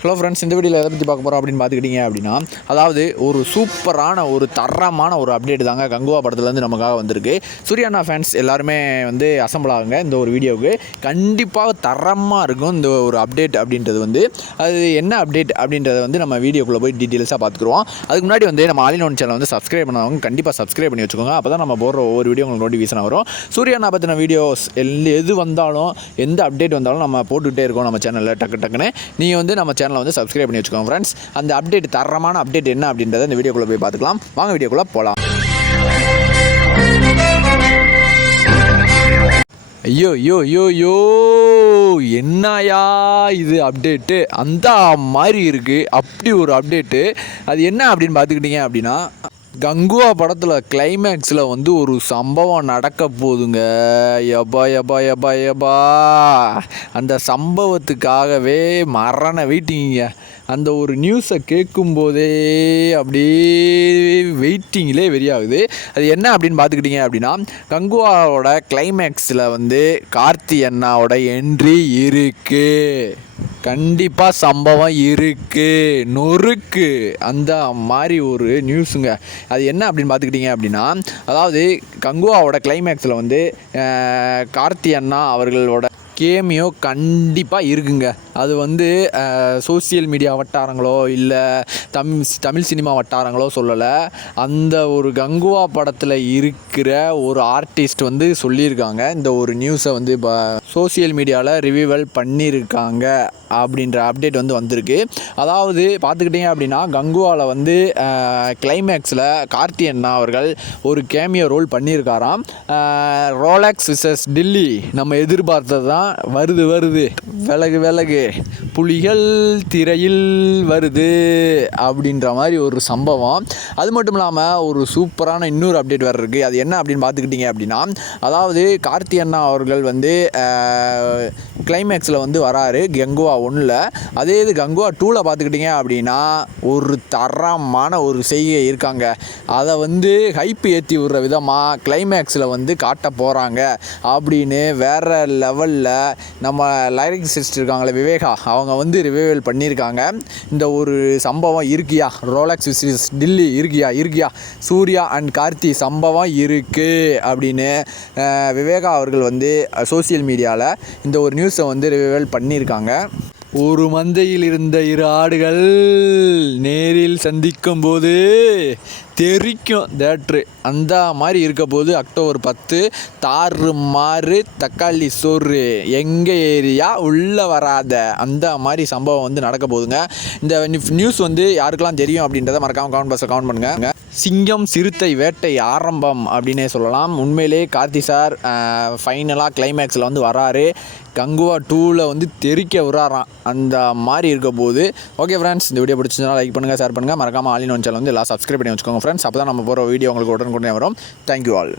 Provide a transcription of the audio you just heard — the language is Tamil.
ஹலோ ஃப்ரெண்ட்ஸ் இந்த வீடியோவில் எதை பற்றி பார்க்க போகிறோம் அப்படின்னு பார்த்துக்கிட்டிங்க அப்படின்னா அதாவது ஒரு சூப்பரான ஒரு தரமான ஒரு அப்டேட் தாங்க கங்குவா படத்துலேருந்து நமக்காக வந்திருக்கு. சூர்யானா ஃபேன்ஸ் எல்லாருமே வந்து அசம்பிள் ஆகுங்க இந்த ஒரு வீடியோவுக்கு. கண்டிப்பாக தரமாக இருக்கும் இந்த ஒரு அப்டேட் அப்படின்றது வந்து. அது என்ன அப்டேட் அப்படின்றத வந்து நம்ம வீடியோக்குள்ளே போய் டீட்டெயில்ஸாக பார்த்துக்குருவோம். அதுக்கு முன்னாடி வந்து நம்ம ஆலினோன் சேனல் வந்து சப்ஸ்கிரைப் பண்ணவங்க கண்டிப்பாக சப்ஸ்கிரைப் பண்ணி வச்சுக்கோங்க. அப்போ தான் நம்ம போடுற ஒவ்வொரு வீடியோ உங்களுக்கு நோட்டிஃபிகேஷன் வரும். சூர்யானா பற்றின வீடியோஸ் எல் எது வந்தாலும் எந்த அப்டேட் வந்தாலும் நம்ம போட்டுக்கிட்டே இருக்கோம் நம்ம சேனலில் டக்கு டக்குன்னு. நீங்கள் வந்து நம்ம சேனல் வந்து சப்ஸ்கிரைப் பண்ணி வச்சுக்கோங்க ஃப்ரெண்ட்ஸ் அந்த அப்டேட் தரமான அப்டேட் என்ன அப்படின்றத இந்த வீடியோக்குள்ளே போய் பார்த்துக்கலாம். வாங்க வீடியோக்குள்ளே போகலாம் ஐயோ ஐயோ ஐயோ ஐயோ என்னயா இது அப்டேட்டு அந்த மாதிரி இருக்குது அப்படி ஒரு அப்டேட்டு அது என்ன அப்படின்னு பார்த்துக்கிட்டீங்க அப்படின்னா கங்குவா படத்தில் கிளைமேக்ஸில் வந்து ஒரு சம்பவம் நடக்க போதுங்க. எபா எபா எபா எபா அந்த சம்பவத்துக்காகவே மரண வெயிட்டிங்க அந்த ஒரு நியூஸை கேட்கும்போதே அப்படியே வெயிட்டிங்லே வெறியாகுது அது என்ன அப்படின்னு பார்த்துக்கிட்டிங்க அப்படின்னா கங்குவாவோட கிளைமேக்ஸில் வந்து கார்த்தி அண்ணாவோட என்ட்ரி இருக்குது கண்டிப்பாக சம்பவம் இருக்கு. நொறுக்கு. அந்த மாதிரி ஒரு நியூஸுங்க அது என்ன அப்படின்னு பார்த்துக்கிட்டிங்க அப்படின்னா அதாவது கங்குவாவோட கிளைமேக்ஸில் வந்து கார்த்தி அண்ணா அவர்களோட கேமியோ கண்டிப்பாக இருக்குங்க. அது வந்து சோசியல் மீடியா வட்டாரங்களோ இல்லை தமிழ் தமிழ் சினிமா வட்டாரங்களோ சொல்லலை. அந்த ஒரு கங்குவா படத்தில் இருக்கிற ஒரு ஆர்டிஸ்ட் வந்து சொல்லியிருக்காங்க. இந்த ஒரு நியூஸை வந்து இப்போ சோசியல் மீடியாவில் ரிவியூவல் பண்ணியிருக்காங்க. அப்படின்ற அப்டேட் வந்து வந்திருக்கு. அதாவது பார்த்துக்கிட்டிங்க அப்படின்னா கங்குவாவில் வந்து கிளைமேக்ஸில் கார்த்தியண்ணா அவர்கள் ஒரு கேமியோ ரோல் பண்ணியிருக்காராம். ரோலக்ஸ் விசஸ் டில்லி நம்ம எதிர்பார்த்தது தான் வருது வருது. விலகு விலகு. புலிகள் திரையில் வருது அப்படின்ற மாதிரி ஒரு சம்பவம். அது மட்டும் இல்லாமல் ஒரு சூப்பரான இன்னொரு அப்டேட் வேறு இருக்குது அது என்ன அப்படின்னு பார்த்துக்கிட்டிங்க அப்படின்னா அதாவது கார்த்தி அண்ணா அவர்கள் வந்து கிளைமேக்ஸில் வந்து வராரு கங்குவா ஒன்றில் அதே இது கங்குவா டூவில் பார்த்துக்கிட்டிங்க அப்படின்னா ஒரு தரமான ஒரு செய்கை இருக்காங்க. அதை வந்து ஹைப் ஏற்றி விடுற விதமாக கிளைமேக்ஸில் வந்து காட்ட போகிறாங்க அப்படின்னு வேற லெவலில் நம்ம லைரிக்ஸிஸ்ட் இருக்காங்களே விவேகா. அவங்க வந்து ரிவைவல் பண்ணியிருக்காங்க. இந்த ஒரு சம்பவம் இருக்கியா? ரோலக்ஸ் விசிஸ் டில்லி இருக்கியா? இருக்கியா? சூர்யா அண்ட் கார்த்தி சம்பவம் இருக்குது அப்படின்னு விவேகா அவர்கள் வந்து சோஷியல் மீடியாவில் இந்த ஒரு நியூஸை வந்து ரிவைவல் பண்ணியிருக்காங்க. ஒரு மந்தையில் இருந்த இரு ஆடுகள் நேரில் சந்திக்கும் போது தெரிக்கும். தேட்ரு. அந்த மாதிரி இருக்க போது அக்டோபர் பத்து தாறு மாறு தக்காளி சோறு. எங்கள் ஏரியா? உள்ளே வராத. அந்த மாதிரி சம்பவம் வந்து நடக்க போகுதுங்க இந்த நியூஸ் வந்து யாருக்கெல்லாம் தெரியும் அப்படின்றத மறக்காமல் கமெண்ட் பாக்ஸில் கமெண்ட் பண்ணுங்கள் சிங்கம் சிறுத்தை வேட்டை ஆரம்பம் அப்படின்னே சொல்லலாம். உண்மையிலே கார்த்தி சார் ஃபைனலாக கிளைமேக்ஸில் வந்து வராரு. கங்குவா டூவில் வந்து தெறிக்க விடுறாராம். அந்த மாதிரி இருக்க போது ஓகே ஃப்ரெண்ட்ஸ் இந்த வீடியோ பிடிச்சிருந்தா லைக் பண்ணுங்கள் ஷேர் பண்ணுங்கள் மறக்காமல் ஆலின் ஒன் சேனல் வந்து எல்லாம் சப்ஸ்கிரைப் பண்ணி வச்சுக்கோங்க ஃப்ரெண்ட்ஸ் அப்போ தான் நம்ம போகிற வீடியோ உங்களுக்கு உடனுக்குடனே வரும். Thank you all